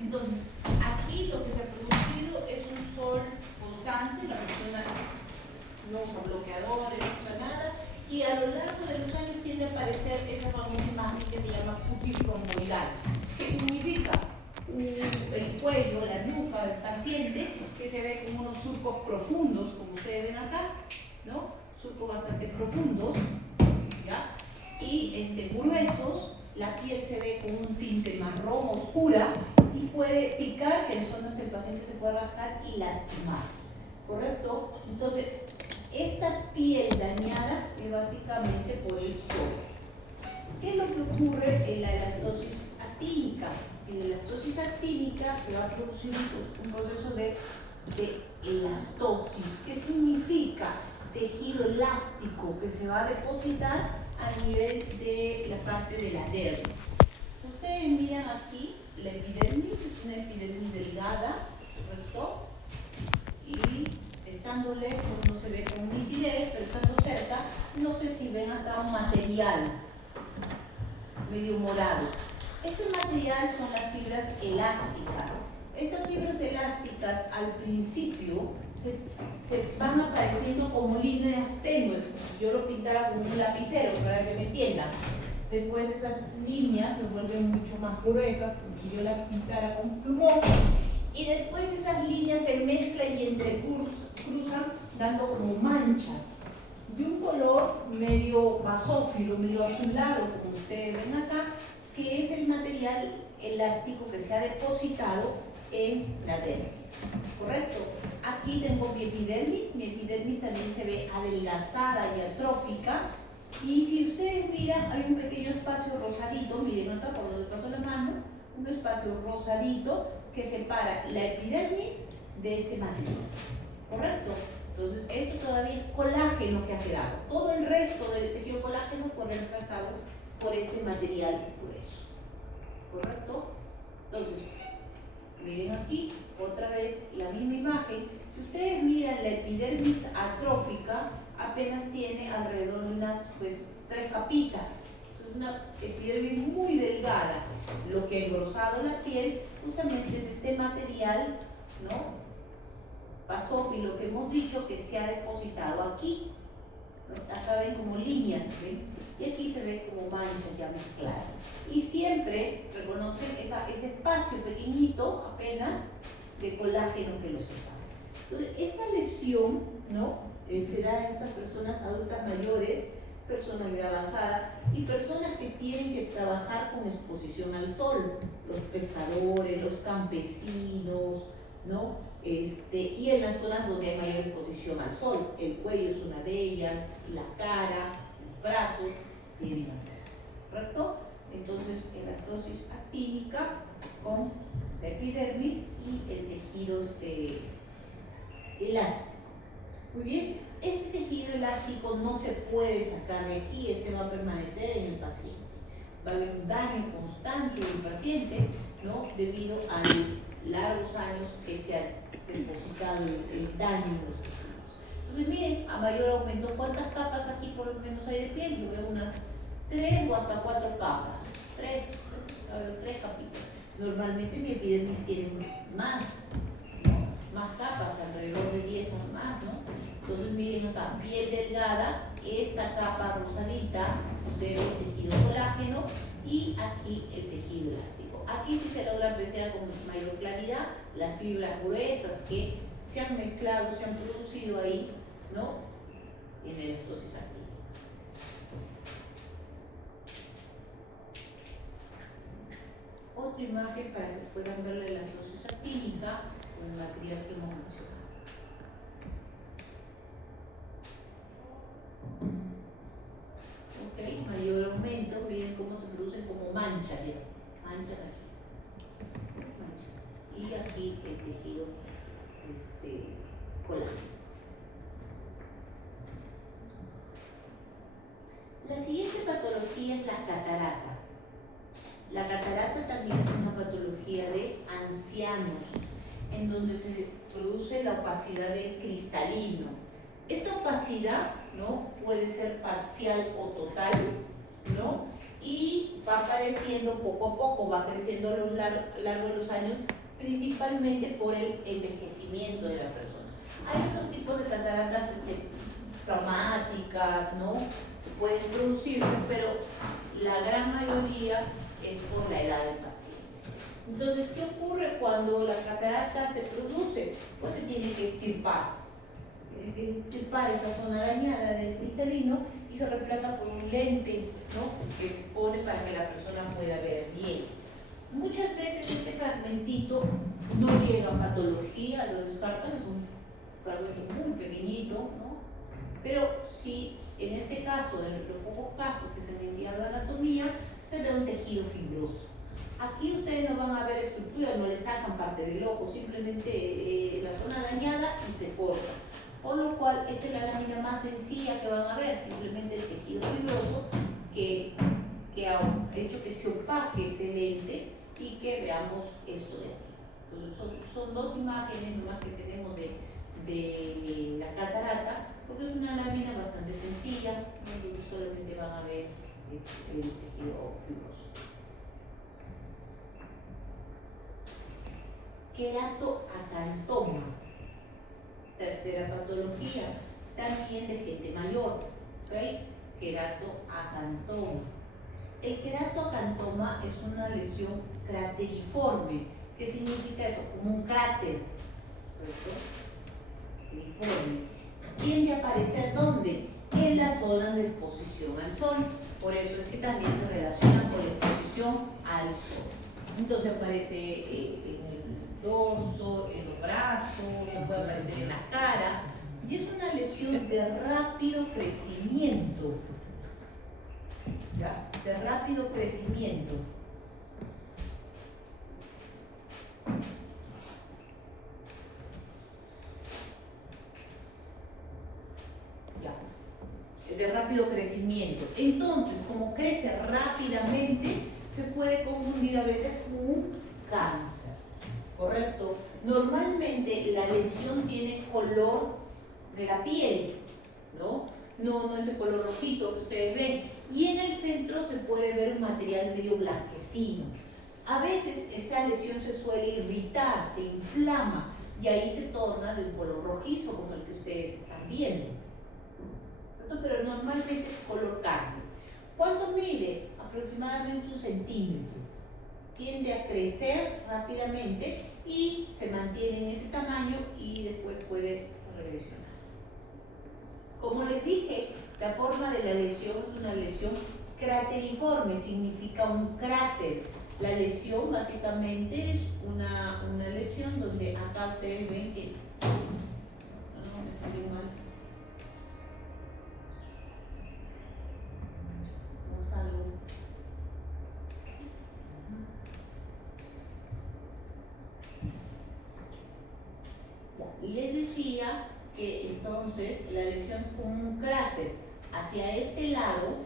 Entonces, aquí lo que se ha producido es un sol constante, la persona no usa bloqueadores, no usa nada, y a lo largo de los años tiende a aparecer esa famosa imagen que se llama cutis romboidal. ¿Qué significa? El cuello, la nuca del paciente, que se ve como unos surcos profundos, como ustedes ven acá, ¿no? Surcos bastante profundos, ¿ya? Y gruesos, la piel se ve con un tinte marrón oscura y puede picar, que en zonas el paciente se puede rascar y lastimar, ¿correcto? Entonces, esta piel dañada es básicamente por el sol. ¿Qué es lo que ocurre en la elastosis actínica? En la elastosis actínica se va a producir un proceso de elastosis. ¿Qué significa? Tejido elástico que se va a depositar a nivel de la parte de la dermis. Ustedes miran aquí la epidermis, es una epidermis delgada, ¿correcto? Y estando lejos no se ve con nitidez, pero estando cerca, no sé si ven acá un material medio morado. Este material son las fibras elásticas. Estas fibras elásticas al principio se van apareciendo como líneas tenues, como si yo lo pintara con un lapicero para que me entiendan. Después esas líneas se vuelven mucho más gruesas, como si yo las pintara con plumón. Y después esas líneas se mezclan y entrecruzan dando como manchas de un color medio basófilo, medio azulado, como ustedes ven acá, que es el material elástico que se ha depositado en la dermis, ¿correcto? Aquí tengo mi epidermis también se ve adelgazada y atrófica, y si ustedes miran hay un pequeño espacio rosadito, miren acá por donde paso la mano, un espacio rosadito que separa la epidermis de este material, ¿correcto? Entonces, esto todavía es colágeno que ha quedado. Todo el resto del tejido colágeno fue reemplazado por este material grueso, ¿correcto? Entonces, miren aquí, otra vez la misma imagen. Si ustedes miran la epidermis atrófica, apenas tiene alrededor de unas 3 capitas. Es una epidermis muy delgada. Lo que ha engrosado la piel justamente es este material, ¿no? Basófilo que hemos dicho que se ha depositado aquí, ¿no? Acá ven como líneas, ¿ven? Y aquí se ve como manchas ya mezcladas. Y siempre reconocen ese espacio pequeñito, apenas, de colágeno que lo separa. Entonces, esa lesión, ¿no? Se da en estas personas adultas mayores, personas de avanzada y personas que tienen que trabajar con exposición al sol, los pescadores, los campesinos, ¿no? Y en las zonas donde hay mayor exposición al sol, el cuello es una de ellas, la cara, los brazos, vienen a ser, ¿correcto? Entonces, elastosis actínica con la epidermis y el tejido elástico. Muy bien, este tejido elástico no se puede sacar de aquí, este va a permanecer en el paciente. Va a haber un daño constante del paciente, ¿no? Debido a largos años que se ha depositado el daño en los tejidos. Entonces, miren, a mayor aumento, ¿cuántas capas aquí por lo menos hay de piel? Yo veo unas 3 o hasta 4 capas. 3 capitas. Normalmente mi epidermis tiene más, ¿no? Más capas, alrededor de 10 o más, ¿no? Entonces, miren acá, piel delgada, esta capa rosadita, ustedes ven el tejido colágeno y aquí el tejido elástico. Aquí sí se logra apreciar con mayor claridad las fibras gruesas que se han mezclado, se han producido ahí, ¿no? En la elastosis activa. Otra imagen para que puedan ver la elastosis actínica con el material que hemos mencionado. Ok, mayor aumento, miren cómo se producen como manchas, ¿ya? Manchas aquí. Manchas. Y aquí el tejido colágeno. La siguiente patología es la catarata. La catarata también es una patología de ancianos, en donde se produce la opacidad del cristalino. Esta opacidad, ¿no? Puede ser parcial o total, ¿no? Y va va apareciendo poco a poco, va creciendo a lo largo de los años, principalmente por el envejecimiento de la persona. Hay otros tipos de cataratas traumáticas, ¿no?, que pueden producirse, pero la gran mayoría es por la edad del paciente. Entonces, ¿qué ocurre cuando la catarata se produce? Pues se tiene que extirpar. Tiene que extirpar esa zona dañada del cristalino y se reemplaza por un lente, ¿no?, que se pone para que la persona pueda ver bien. Muchas veces este fragmentito no llega a patología, lo descartan, es un fragmento muy pequeñito, ¿no? Pero sí, en este caso, en los pocos casos que se han enviado a anatomía, se ve un tejido fibroso. Aquí ustedes no van a ver estructura, no le sacan parte del ojo, simplemente la zona dañada y se corta. Por lo cual, esta es la lámina más sencilla que van a ver, simplemente el tejido fibroso que ha hecho que se opaque ese lente y que veamos esto de aquí. Entonces, son dos imágenes nomás que tenemos de la catarata, porque es una lámina bastante sencilla, donde solamente van a ver el tejido fibroso. Queratoacantoma, tercera patología, también de gente mayor, ¿ok? Queratoacantoma. El queratoacantoma es una lesión crateriforme. ¿Qué significa eso? Como un cráter, ¿correcto? Uniforme. Tiende a aparecer ¿dónde? En las zonas de exposición al sol. Por eso es que también se relaciona con la exposición al sol. Entonces aparece en el dorso, en los brazos, puede aparecer en la cara. Y es una lesión de rápido crecimiento. ¿Ya? De rápido crecimiento. De rápido crecimiento. Entonces, como crece rápidamente, se puede confundir a veces con un cáncer, ¿correcto? Normalmente la lesión tiene color de la piel, ¿no? No ese color rojito que ustedes ven. Y en el centro se puede ver un material medio blanquecino. A veces esta lesión se suele irritar, se inflama y ahí se torna de un color rojizo como el que ustedes están viendo. Pero normalmente es color carne. ¿Cuánto mide? Aproximadamente 1 centímetro. Tiende a crecer rápidamente y se mantiene en ese tamaño y después puede regresionar. Como les dije, la forma de la lesión es una lesión crateriforme, significa un cráter. La lesión básicamente es una lesión donde acá ustedes ven que... No, me salió mal. Les decía que entonces la lesión es como un cráter. Hacia este lado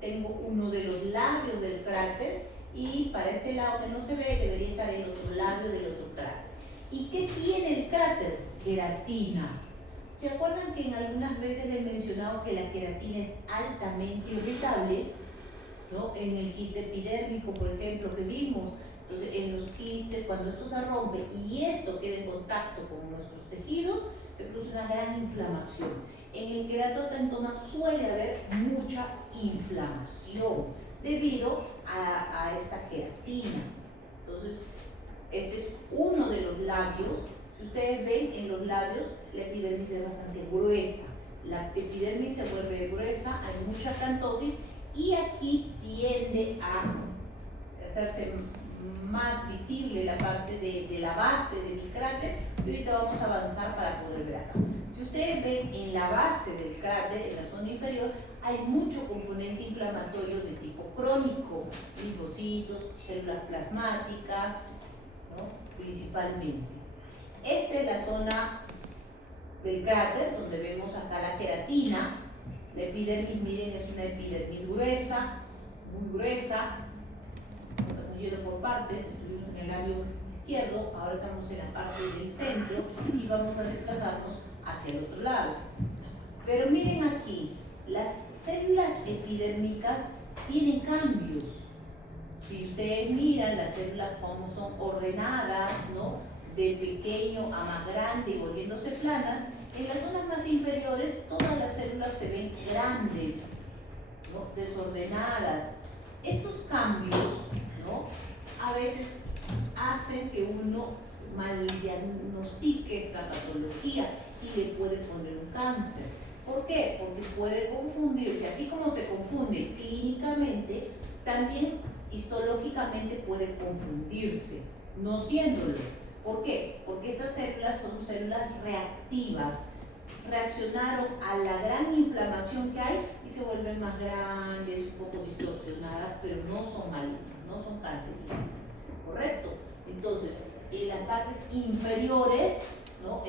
tengo uno de los labios del cráter y para este lado que no se ve debería estar el otro labio del otro cráter. ¿Y qué tiene el cráter? Queratina. ¿Se acuerdan que en algunas veces les he mencionado que la queratina es altamente irritable? ¿No? En el quiste epidérmico, por ejemplo, que vimos, entonces, en los quistes, cuando esto se rompe y esto queda en contacto con nuestros tejidos, se produce una gran inflamación. En el queratoacantoma suele haber mucha inflamación debido a esta queratina. Entonces, este es uno de los labios. Si ustedes ven en los labios, la epidermis es bastante gruesa. La epidermis se vuelve gruesa, hay mucha acantosis y aquí tiende a hacerse más visible la parte de la base de mi cráter y ahorita vamos a avanzar para poder ver acá. Si ustedes ven en la base del cráter, en la zona inferior, hay mucho componente inflamatorio de tipo crónico, linfocitos, células plasmáticas, ¿no? Principalmente. Esta es la zona del cráter donde vemos acá la queratina. La epidermis, miren, es una epidermis gruesa, muy gruesa. Estamos yendo por partes, estuvimos en el labio izquierdo, ahora estamos en la parte del centro y vamos a desplazarnos hacia el otro lado. Pero miren aquí, las células epidérmicas tienen cambios. Si ustedes miran, las células como son ordenadas, ¿no? De pequeño a más grande y volviéndose planas, en las zonas más inferiores todas las células se ven grandes, ¿no? Desordenadas. Estos cambios, ¿no? A veces hacen que uno mal diagnostique esta patología y le puede poner un cáncer. ¿Por qué? Porque puede confundirse, así como se confunde clínicamente, también histológicamente puede confundirse, no siéndolo. ¿Por qué? Porque esas células son células reactivas, reaccionaron a la gran inflamación que hay y se vuelven más grandes, un poco distorsionadas, pero no son malignas, no son cancerígenas, ¿correcto? Entonces, en las partes inferiores, ¿no?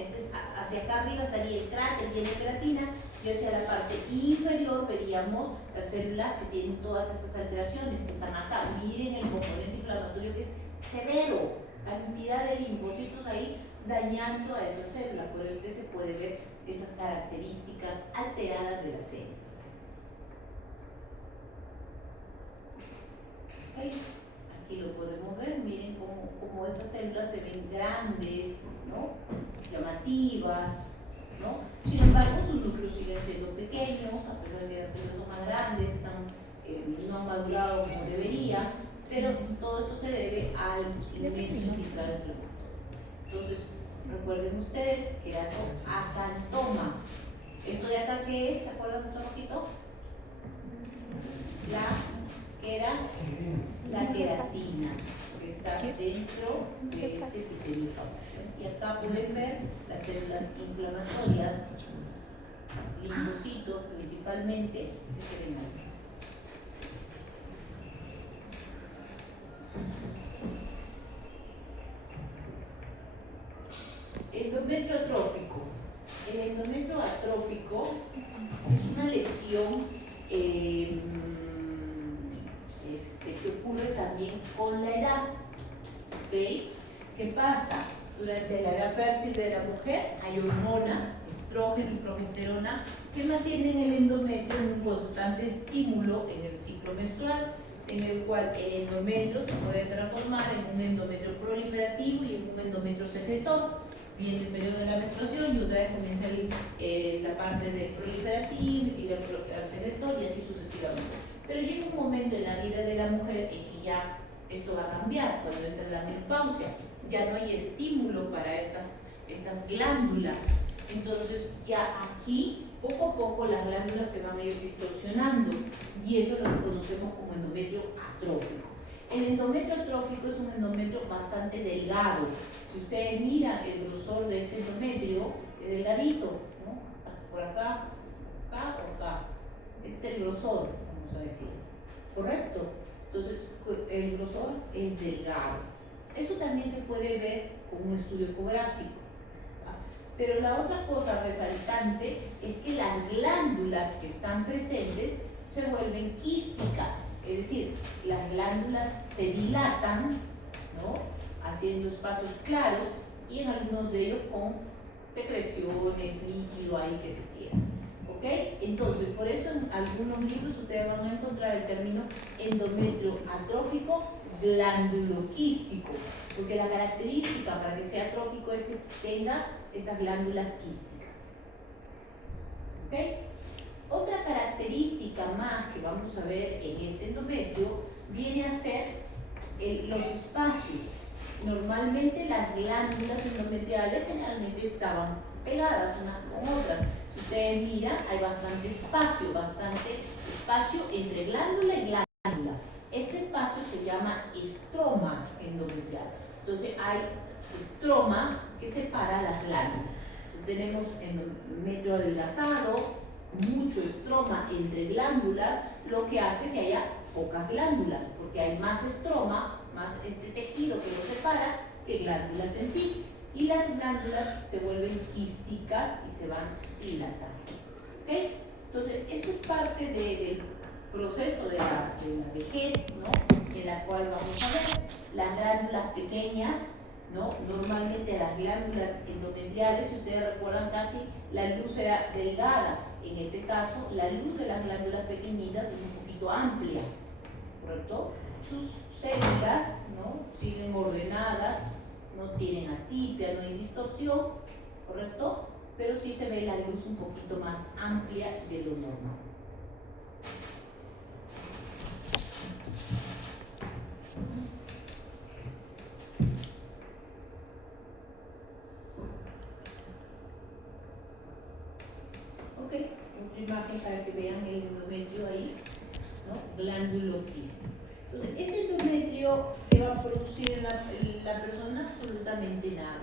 Hacia acá arriba estaría el cráter lleno de queratina, y hacia la parte inferior veríamos las células que tienen todas estas alteraciones que están acá. Miren el componente inflamatorio que es severo, cantidad de linfocitos ahí dañando a esas células, por eso que se puede ver esas características alteradas de las células. ¿Okay? Aquí lo podemos ver, miren cómo estas células se ven grandes, ¿no? Llamativas, ¿no? Sin embargo, sus núcleos siguen siendo pequeños, a pesar de que las células son más grandes, no han madurado como debería, pero todo esto se debe al elemento infiltrado inflamatorio. Entonces, recuerden ustedes, queratoacantoma. ¿Esto de acá qué es? ¿Se acuerdan de esto rojito? La queratina, que está dentro de este epitelio famoso. Y acá pueden ver las células inflamatorias, linfocitos principalmente, que se ven aquí. Endometrio atrófico. El endometrio atrófico es una lesión que ocurre también con la edad. ¿Okay? ¿Qué pasa? Durante la edad fértil de la mujer hay hormonas, estrógeno y progesterona, que mantienen el endometrio en un constante estímulo en el ciclo menstrual, en el cual el endometrio se puede transformar en un endometrio proliferativo y en un endometrio secretor. Viene el periodo de la menstruación y otra vez comienza la parte del proliferativo y sigue al secretor y así sucesivamente. Pero llega un momento en la vida de la mujer en que ya esto va a cambiar, cuando entra la menopausia. Ya no hay estímulo para estas glándulas. Entonces ya aquí, poco a poco, las glándulas se van a ir distorsionando y eso es lo que conocemos como endometrio atrófico. El endometrio atrófico es un endometrio bastante delgado. Si ustedes miran el grosor de ese endometrio, es delgadito, ¿no? Por acá, acá o acá. Ese es el grosor, vamos a decir. ¿Correcto? Entonces, el grosor es delgado. Eso también se puede ver con un estudio ecográfico. Pero la otra cosa resaltante es que las glándulas que están presentes se vuelven quísticas, es decir, las glándulas se dilatan, ¿no? Haciendo espacios claros y en algunos de ellos con secreciones, líquido ahí que se queda. ¿Ok? Entonces, por eso en algunos libros ustedes van a encontrar el término endometrio atrófico glanduloquístico, porque la característica para que sea atrófico es que tenga estas glándulas quísticas. ¿Okay? Otra característica más que vamos a ver en este endometrio viene a ser los espacios. Normalmente las glándulas endometriales generalmente estaban pegadas unas con otras. Si ustedes miran, hay bastante espacio entre glándula y glándula. Este espacio se llama estroma endometrial. Entonces hay estroma que separa las glándulas. Tenemos endometrio adelgazado, mucho estroma entre glándulas, lo que hace que haya pocas glándulas, porque hay más estroma, más este tejido que lo separa, que glándulas en sí. Y las glándulas se vuelven quísticas y se van dilatando. ¿Okay? Entonces, esto es parte del proceso de la vejez, ¿no? En la cual vamos a ver las glándulas pequeñas ¿no? Normalmente las glándulas endometriales, si ustedes recuerdan, casi la luz era delgada. En este caso, la luz de las glándulas pequeñitas es un poquito amplia, ¿correcto? Sus células, ¿no?, siguen ordenadas, no tienen atipia, no hay distorsión, ¿correcto? Pero sí se ve la luz un poquito más amplia de lo normal. Ok, otra imagen para que vean el endometrio ahí, ¿no? Glándulo quístico. Entonces, ese endometrio que va a producir en la persona absolutamente nada,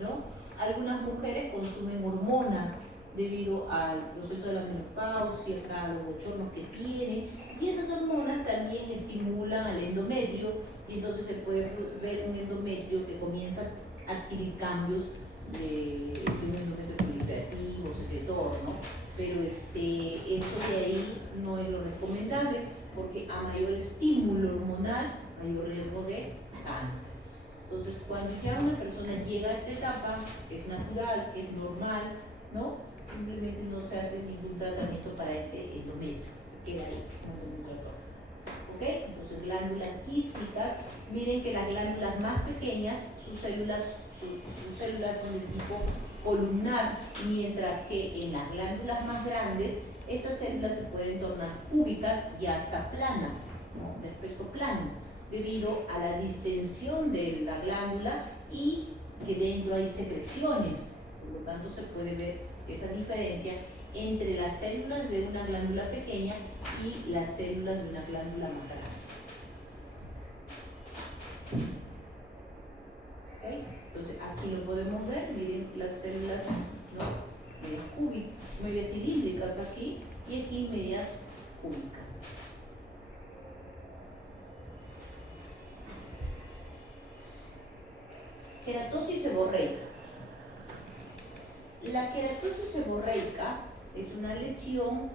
¿no? Algunas mujeres consumen hormonas debido al proceso de la menopausia, a los bochornos que tienen, y esas hormonas también estimulan al endometrio, y entonces se puede ver un endometrio que comienza a adquirir cambios de un endometrio proliferativo, secretor, ¿no? Pero esto de ahí no es lo recomendable, porque a mayor estímulo hormonal, mayor riesgo de cáncer. Entonces, cuando ya una persona llega a esta etapa, es natural, es normal, ¿no? Simplemente no se hace ningún tratamiento para este endometrio, se queda ahí, no se ningún tratamiento. ¿Ok? Entonces, glándulas quísticas, miren que las glándulas más pequeñas, sus células son de tipo columnar, mientras que en las glándulas más grandes, esas células se pueden tornar cúbicas y hasta planas, ¿no? De aspecto plano, debido a la distensión de la glándula y que dentro hay secreciones. Por lo tanto, se puede ver esa diferencia entre las células de una glándula pequeña y las células de una glándula más grande. ¿Okay? Entonces, aquí lo podemos ver, miren las células, ¿no?, medias cúbicas, medias cilíndricas aquí, y aquí medias cúbicas. Queratosis seborreica. La queratosis seborreica es una lesión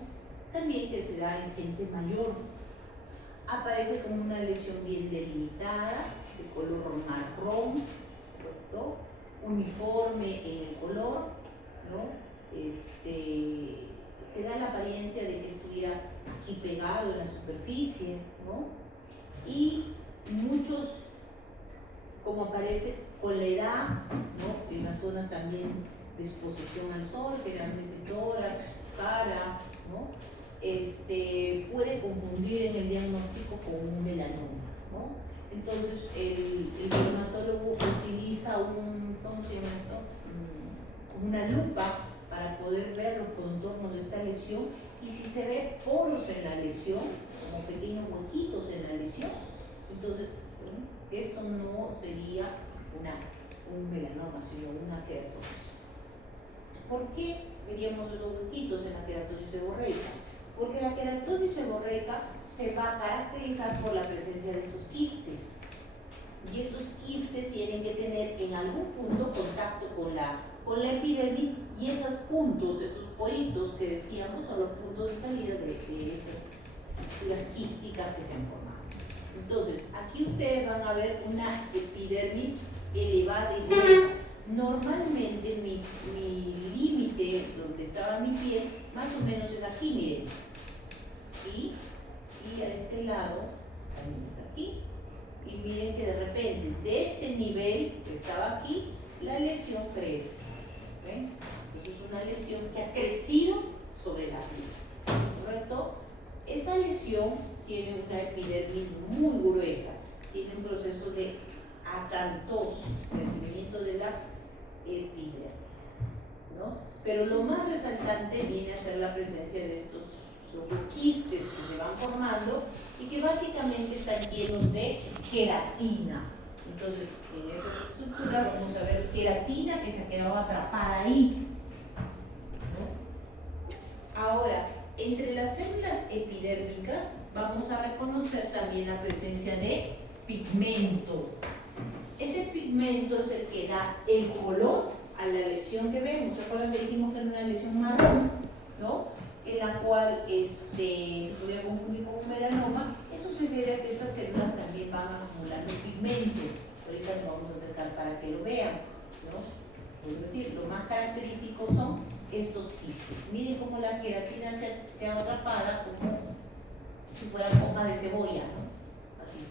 también que se da en gente mayor. Aparece como una lesión bien delimitada, de color marrón, ¿correcto?, uniforme en el color, ¿no? Que da la apariencia de que estuviera aquí pegado en la superficie, ¿no? Y muchos, como aparece con la edad, ¿no?, en las zonas también de exposición al sol, generalmente tórax, cara, ¿no?, puede confundir en el diagnóstico con un melanoma, ¿no? Entonces, el dermatólogo utiliza ¿cómo se llama esto?, una lupa para poder ver los contornos de esta lesión, y si se ve poros en la lesión, como pequeños huequitos en la lesión, entonces esto no sería un melanoma, sino una queratosis. ¿Por qué veríamos esos huequitos en la queratosis seborreica? Porque la queratosis seborreica se va a caracterizar por la presencia de estos quistes. Y estos quistes tienen que tener en algún punto contacto con la epidermis, y esos puntos, esos poritos que decíamos, son los puntos de salida de estas estructuras quísticas que se han formado. Entonces, aquí ustedes van a ver una epidermis elevada y gruesa. Normalmente mi límite, donde estaba mi piel, más o menos es aquí, miren. Y a este lado, también es aquí. Y miren que de repente, de este nivel que estaba aquí, la lesión crece. ¿Ven? Entonces es una lesión que ha crecido sobre la piel, ¿correcto? Esa lesión tiene una epidermis muy gruesa, tiene un proceso de acantosis, crecimiento de la epidermis, ¿no? Pero lo más resaltante viene a ser la presencia de estos quistes que se van formando y que básicamente están llenos de queratina. Entonces, en esas estructuras vamos a ver queratina que se ha quedado atrapada ahí, ¿no? Ahora, entre las células epidérmicas vamos a reconocer también la presencia de pigmento. Ese pigmento es el que da el color a la lesión que vemos. ¿Se acuerdan que dijimos que era una lesión marrón, ¿no?, en la cual se podría confundir con un melanoma? Eso se debe a que esas células también van acumulando pigmento, Ahorita nos vamos a acercar para que lo vean, ¿no? Es decir, lo más característico son estos quistes. Miren cómo la queratina se ha quedado atrapada como si fueran hojas de cebolla, ¿no? Así,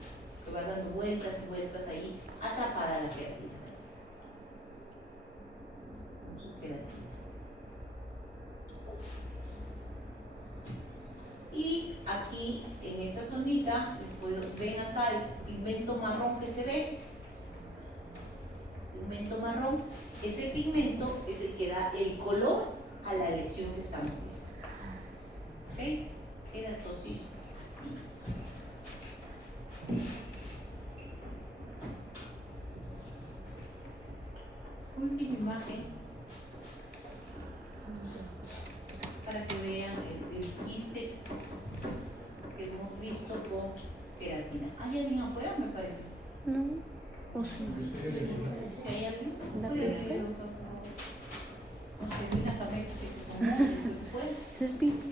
que va dando vueltas y vueltas ahí, atrapada la queratina. Su queratina. Y aquí, en esta zonita, ven acá el pigmento marrón que se ve. Pigmento marrón. Ese pigmento es el que da el color a la lesión que estamos viendo. ¿Ok? Queratosis. Última imagen para que vean el quiste que hemos visto con queratina. ¿Hay alguien afuera? Me parece. No, o sea, ¿Si hay alguien? ¿la ¿Puede peluca? abrir? No sé, una cabeza que se tomó y después fue. el pico.